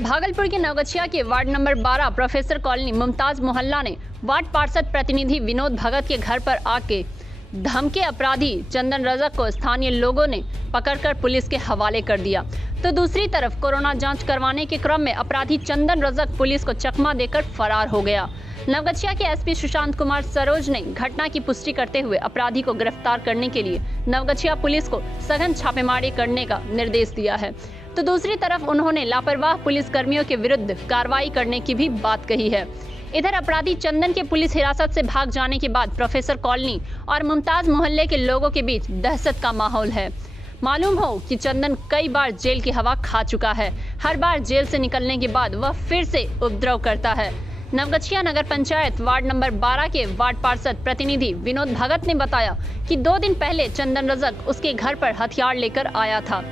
भागलपुर के नवगछिया के ward number 12 professor colony Mumtaz मोहल्ला ने वार्ड पार्षद प्रतिनिधि विनोद भगत के घर पर आके धमके अपराधी चंदन रजक को स्थानीय लोगों ने पकड़कर पुलिस के हवाले कर दिया। तो दूसरी तरफ कोरोना जांच करवाने के क्रम में अपराधी चंदन रजक पुलिस को चकमा देकर फरार हो गया। नवगछिया के एसपी सुशांत कुमार सरोज ने घटना की पुष्टि करते हुए अपराधी को गिरफ्तार करने के लिए नवगछिया पुलिस को सघन छापेमारी करने का निर्देश दिया है। तो दूसरी तरफ उन्होंने लापरवाह पुलिस कर्मियों के विरुद्ध कार्रवाई करने की भी बात कही है। इधर अपराधी चंदन के पुलिस हिरासत से भाग जाने के बाद प्रोफेसर कॉलोनी और मुमताज मोहल्ले के लोगों के बीच दहशत का माहौल है। मालूम हो कि चंदन कई बार जेल की हवा खा चुका है। हर बार जेल से निकलने के बाद वह फिर से उपद्रव करता है। नवगछिया नगर पंचायत वार्ड नंबर 12 के वार्ड पार्षद प्रतिनिधि विनोद भगत ने बताया कि 2 दिन पहले चंदन रजक उसके घर पर हथियार लेकर आया था।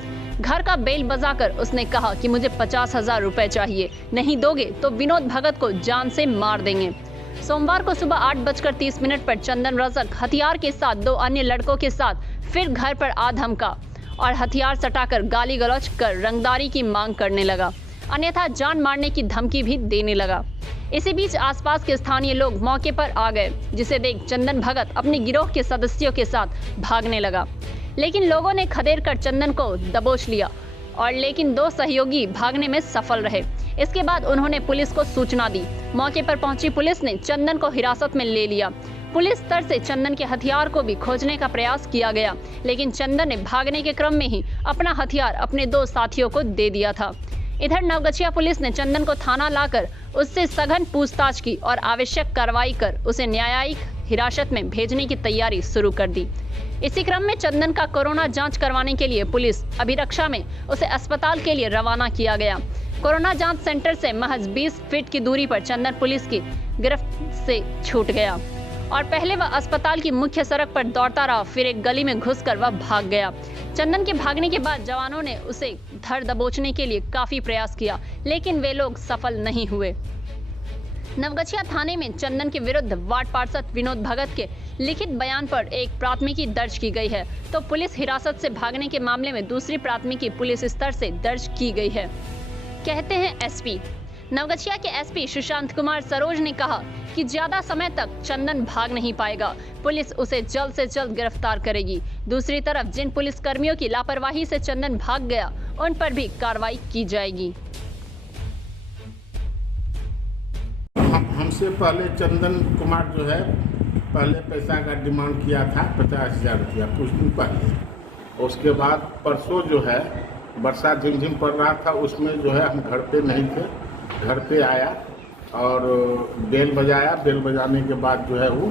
घर का बेल बजाकर उसने कहा कि मुझे 50,000 रुपए चाहिए, नहीं दोगे तो विनोद भगत को जान से मार देंगे। सोमवार को सुबह 8:30 पर चंदन रजक हथियार के साथ 2 अन्य लड़कों के साथ फिर घर पर आ धमका और हथियार सटाकर गाली गलौज कर रंगदारी की मांग करने लगा, अन्यथा जान मारने की धमकी भी देने लगा। इसी बीच आसपास के स्थानीय लोग मौके पर आ गए, जिसे देख चंदन भगत अपने गिरोह के सदस्यों के साथ भागने लगा, लेकिन लोगों ने खदेड़ कर चंदन को दबोच लिया और लेकिन 2 सहयोगी भागने में सफल रहे। इसके बाद उन्होंने पुलिस को सूचना दी। मौके पर पहुंची पुलिस ने चंदन को हिरासत में ले लिया। पुलिस स्तर से चंदन के हथियार को भी खोजने का प्रयास किया गया, लेकिन चंदन ने भागने के क्रम में ही अपना हथियार अपने 2 साथियों को दे दिया था। इधर नवगछिया पुलिस ने चंदन को थाना लाकर उससे सघन पूछताछ की और आवश्यक कार्रवाई कर उसे न्यायिक हिरासत में भेजने की तैयारी शुरू कर दी। इसी क्रम में चंदन का कोरोना जांच करवाने के लिए पुलिस अभिरक्षा में उसे अस्पताल के लिए रवाना किया गया। कोरोना जांच सेंटर से महज 20 फीट की दूरी पर चंदन पुलिस की गिरफ्त से छूट गया और पहले वह अस्पताल की मुख्य सड़क पर दौड़ता रहा, फिर एक गली में घुसकर वह भाग गया। चंदन के भागने के बाद जवानों ने उसे धर दबोचने के लिए काफी प्रयास किया, लेकिन वे लोग सफल नहीं हुए। नवगछिया थाने में चंदन के विरुद्ध वार्ड पार्षद विनोद भगत के लिखित बयान पर एक प्राथमिकी दर्ज की गई है, तो पुलिस हिरासत से भागने के मामले में दूसरी प्राथमिकी पुलिस स्तर से दर्ज की गई है, कहते हैं एसपी। नवगछिया के एसपी सुशांत कुमार सरोज ने कहा कि ज्यादा समय तक चंदन भाग नहीं पाएगा, पुलिस उसे जल्द से जल्द गिरफ्तार करेगी। दूसरी तरफ जिन पुलिस कर्मियों की लापरवाही से चंदन भाग गया, उन पर भी कार्रवाई की जाएगी। हमसे पहले चंदन कुमार जो है पहले पैसा का डिमांड किया था 50,000 रुपया कुछ दिन पहले। उसके बाद परसों जो है वर्षा झिमझिम पड़ रहा था, उसमें जो है हम घर पे नहीं थे, घर पे आया और बेल बजाया। बेल बजाने के बाद जो है वो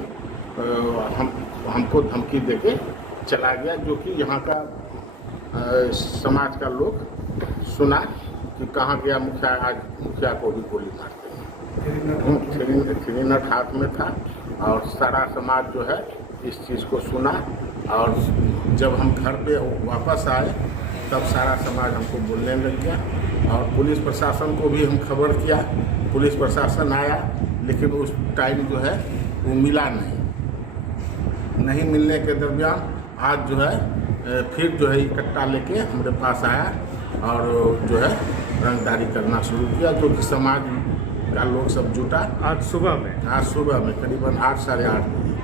हमको धमकी देके चला गया, जो कि यहाँ का समाज का लोग सुना कि कहाँ गया मुखिया, आज मुखिया को भी गोली मारते हैं। थ्री नट हाथ में था और सारा समाज जो है इस चीज़ को सुना और जब हम घर पे वापस आए तब सारा समाज हमको बोलने लग गया और पुलिस प्रशासन को भी हम खबर किया। पुलिस प्रशासन आया, लेकिन उस टाइम जो है वो मिला नहीं मिलने के दरमियान आज जो है फिर जो है इकट्ठा लेके हमारे पास आया और जो है रंगदारी करना शुरू किया, जो कि समाज का लोग सब जुटा। आज सुबह में करीबन 8 साढ़े 8 बजे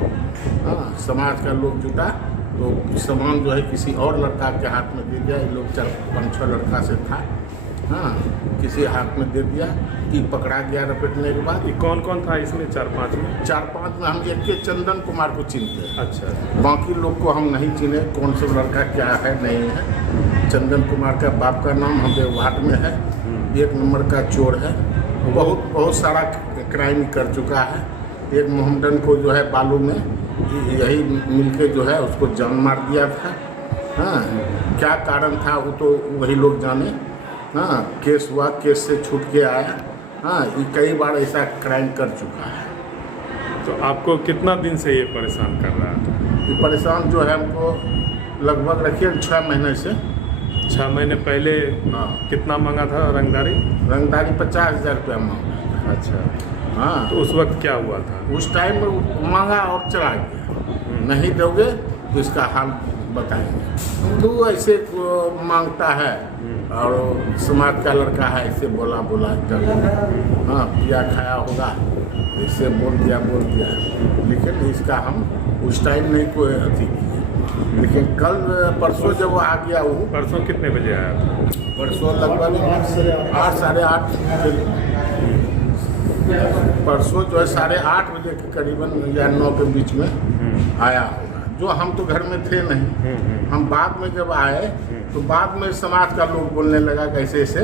हाँ समाज का लोग जुटा, तो सामान जो है किसी और लड़का के हाथ में दे दिया। ये लोग 4-5-6 लड़का से था, हाँ किसी हाथ में दे दिया कि पकड़ा गया। रपटने के बाद कौन कौन था इसमें? 4-5 में हम एक के चंदन कुमार को चिनते हैं। अच्छा, बाकी बाकी लोग को हम नहीं चिने, कौन सा लड़का क्या है नहीं है। चंदन कुमार का बाप का नाम हमारे वार्ड में है, 1 नंबर का चोर है, बहुत सारा क्राइम कर चुका है। एक मोहम्मदन को जो है बालू में यही मिलके जो है उसको जान मार दिया था। हाँ क्या कारण था वो तो वही लोग जाने। हाँ केस हुआ, केस से छूट के आया। हाँ ये कई बार ऐसा क्राइम कर चुका है। तो आपको कितना दिन से ये परेशान कर रहा है? ये परेशान जो है हमको लगभग रखिए 6 महीने से। 6 महीने पहले हाँ कितना मांगा था रंगदारी? 50,000 रुपया मांगा। अच्छा, हाँ तो उस वक्त क्या हुआ था? उस टाइम में मांगा और चला गया, नहीं दोगे तो इसका हाल बताएंगे। तो ऐसे मांगता है और समाज का लड़का है, ऐसे बोला हाँ पिया खाया होगा, ऐसे बोल दिया लेकिन इसका हम उस टाइम नहीं कोई अथी किए। लेकिन कल परसों जब वो आ गया, वो परसों कितने बजे आया था? परसों लगभग 8 साढ़े 8 परसों जो है 8:30 बजे के करीबन या 9 के बीच में आया होगा। जो हम तो घर में थे नहीं, हम बाद में जब आए तो बाद में समाज का लोग बोलने लगा कैसे ऐसे,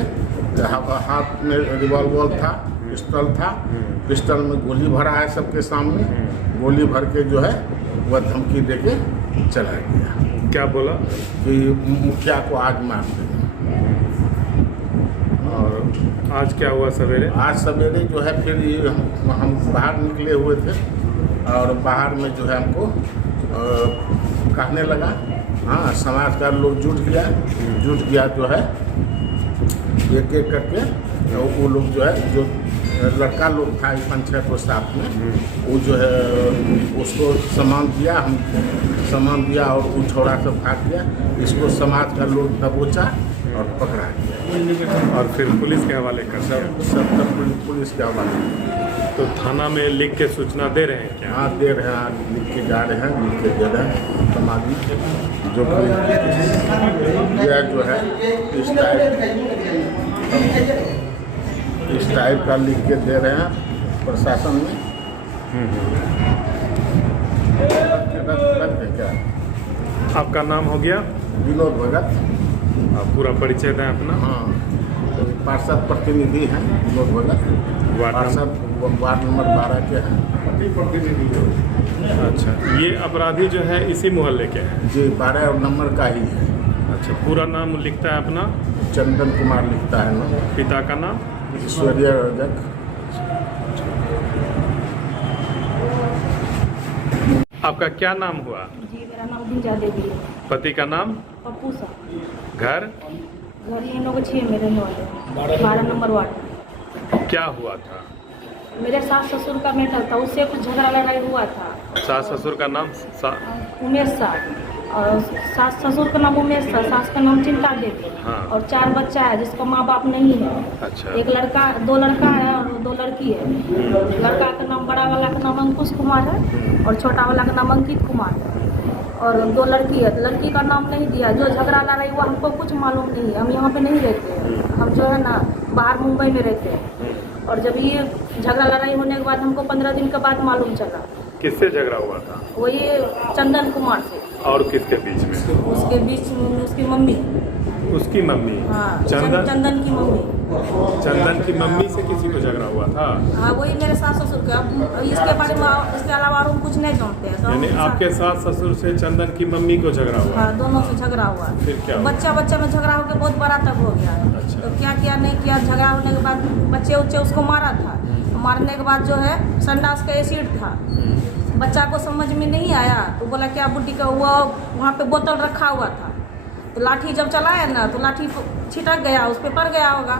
हाथ में रिवॉल्वर था, पिस्टल में गोली भरा है सबके सामने, गोली भर के जो है वह धमकी दे के चला गया। क्या बोला? कि मुखिया को आज मार देंगे। और आज क्या हुआ सवेरे? आज सवेरे जो है फिर ये हम बाहर निकले हुए थे और बाहर में जो है हमको कहने लगा, हाँ समाज का लोग जुट गया जो है एक करके, तो वो लोग जो है जो लड़का लोग था 5-6 को साथ में, वो जो है उसको सामान दिया और वो छोड़ा सब भाग गया। इसको समाज का लोग दबोचा और पकड़ा गया और फिर पुलिस के हवाले कर सब पुलिस के हवाले। तो थाना में लिख के सूचना दे रहे हैं क्या? हाँ दे रहे हैं, लिख के जा रहे हैं, लिख के दे रहे हैं समाधि जो यह जो है इस टाइप का लिख के दे रहे हैं प्रशासन में। क्या आपका नाम हो गया? विनोद भगत। आप पूरा परिचय दें अपना। हाँ, तो पार्षद प्रतिनिधि हैं विनोद भगत, पार्षद वार्ड नंबर 12 के हैं। अच्छा, ये अपराधी जो है इसी मोहल्ले के हैं? जी 12 नंबर का ही है। अच्छा, पूरा नाम लिखता है अपना? चंदन कुमार लिखता है नाम। पिता का नाम? ईश्वरीय रजक। आपका क्या नाम हुआ? जी मेरा नाम गुंजा देवी है। पति का नाम? पप्पू साहब। घर? घर ये 9-6 में रहने वाले, 12 नंबर वार्ड। क्या हुआ था? मेरे सास ससुर का मैटर था, उससे कुछ झगड़ा लड़ाई हुआ था। सास ससुर का नाम? उमेश साहब, और सास ससुर का नाम उमेश था, सास का नाम चिंता देवी। हाँ। और 4 बच्चा है जिसका माँ बाप नहीं है। अच्छा। 2 लड़का है और 2 लड़की है। लड़का का नाम, बड़ा वाला का नाम अंकुश कुमार है और छोटा वाला का नाम अंकित कुमार है। और 2 लड़की है, लड़की का नाम नहीं दिया। जो झगड़ा लड़ाई हुआ हमको कुछ मालूम नहीं है, हम यहाँ पे नहीं रहते हैं, हम जो है ना बाहर मुंबई में रहते हैं। और जब ये झगड़ा लड़ाई होने के बाद हमको 15 दिन के बाद मालूम चला। किससे झगड़ा हुआ था? वही चंदन कुमार से। और किसके बीच में? उसके बीच में उसकी मम्मी। उसकी मम्मी? हाँ, चंदन की मम्मी। चंदन की मम्मी से किसी को झगड़ा हुआ था? हाँ, वही मेरे सास ससुर का। इसके बारे में इसके अलावा और हम कुछ नहीं जानते हैं। यानी आपके सास ससुर से चंदन की मम्मी को झगड़ा हुआ? हाँ, दोनों से झगड़ा हुआ। फिर क्या हुआ? बच्चा में झगड़ा होकर बहुत बड़ा तक हो गया। अच्छा। तो क्या किया नहीं किया, झगड़ा होने के बाद बच्चे उसको मारा था। मारने के बाद जो है संडास का एसिड था। बच्चा को समझ में नहीं आया तो बोला क्या बुड्ढी का हुआ, वहाँ पे बोतल रखा हुआ था। तो लाठी जब चलाया ना तो लाठी छिटक गया, उस पर पड़ गया होगा।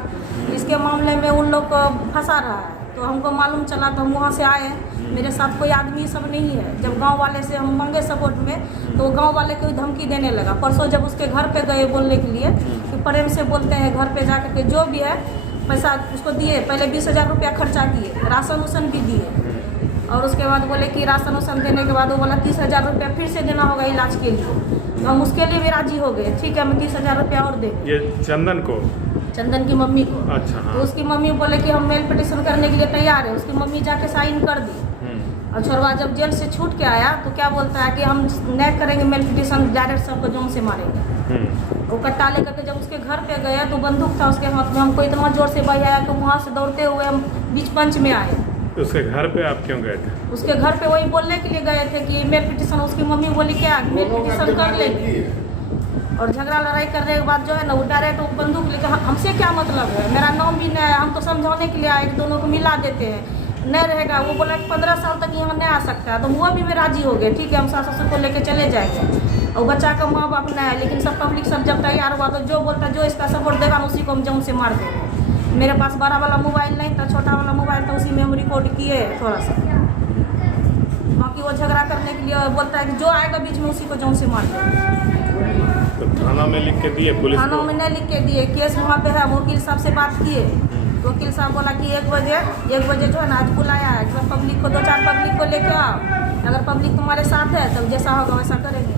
इसके मामले में उन लोग को फंसा रहा है। तो हमको मालूम चला तो हम वहाँ से आए। मेरे साथ कोई आदमी सब नहीं है। जब गांव वाले से हम मांगे सपोर्ट में तो गांव वाले कोई धमकी देने लगा। परसों जब उसके घर पे गए बोलने के लिए कि प्रेम से बोलते हैं, घर पे जाकर के जो भी है पैसा उसको दिए। पहले 20,000 रुपया खर्चा किए, राशन उसन भी दिए। और उसके बाद बोले कि राशन उसन देने के बाद वो बोला 30,000 रुपया फिर से देना होगा इलाज के लिए। तो हम उसके लिए भी राजी हो गए, ठीक है हम 30,000 रुपया और देंगे। ये चंदन को? चंदन की मम्मी को। अच्छा। हाँ। तो उसकी मम्मी बोले कि हम मेल पिटिशन करने के लिए तैयार है। उसकी मम्मी जाके साइन कर दी। और छोरवा जब जेल से छूट के आया तो क्या बोलता है कि हम नहीं करेंगे मेल पिटिशन, डायरेक्ट सबको जोन से मारेंगे। वो कट्टा लेकर के जब उसके घर पे गया तो बंदूक था उसके हाथ में। हमको इतना जोर से बजाया कि वहाँ से दौड़ते हुए हम बीच पंच में आए। उसके घर पे आप क्यों गए थे? उसके घर पे वही बोलने के लिए गए थे कि मेल पिटिशन। उसकी मम्मी बोली क्या मेल पिटिशन कर लेंगे। और झगड़ा लड़ाई करने के बाद जो है ना वो डायरेक्ट बंदूक लेकर, हमसे क्या मतलब है, मेरा नाम भी नहीं है, हम तो समझाने के लिए आए कि दोनों को मिला देते हैं, नहीं रहेगा। वो बोला कि 15 साल तक यहाँ नहीं आ सकता है। तो वो भी मैं राजी हो गए, ठीक है हम सास ससुर को लेके चले जाएंगे। और बच्चा का माँ बाप नहीं है, लेकिन सब पब्लिक सब जब तैयार हुआ तो जो बोलता जो इसका सपोर्ट देगा उसी को हम जौन से मार देंगे। मेरे पास बड़ा वाला मोबाइल नहीं था, छोटा वाला मोबाइल था, उसी में हम रिकॉर्ड किए थोड़ा सा। बाकी वो झगड़ा करने के लिए बोलता है कि जो आएगा बीच में उसी को जौन से मार दो। तो थाना में लिख के दिए पुलिस थाना को? में नहीं लिख के दिए, केस वहाँ पे है, वकील साहब से बात किए। वकील साहब बोला कि 1 बजे जो है ना आज बुलाया है कि पब्लिक को 2-4 पब्लिक को लेके आओ, अगर पब्लिक तुम्हारे साथ है तब जैसा होगा वैसा करेंगे।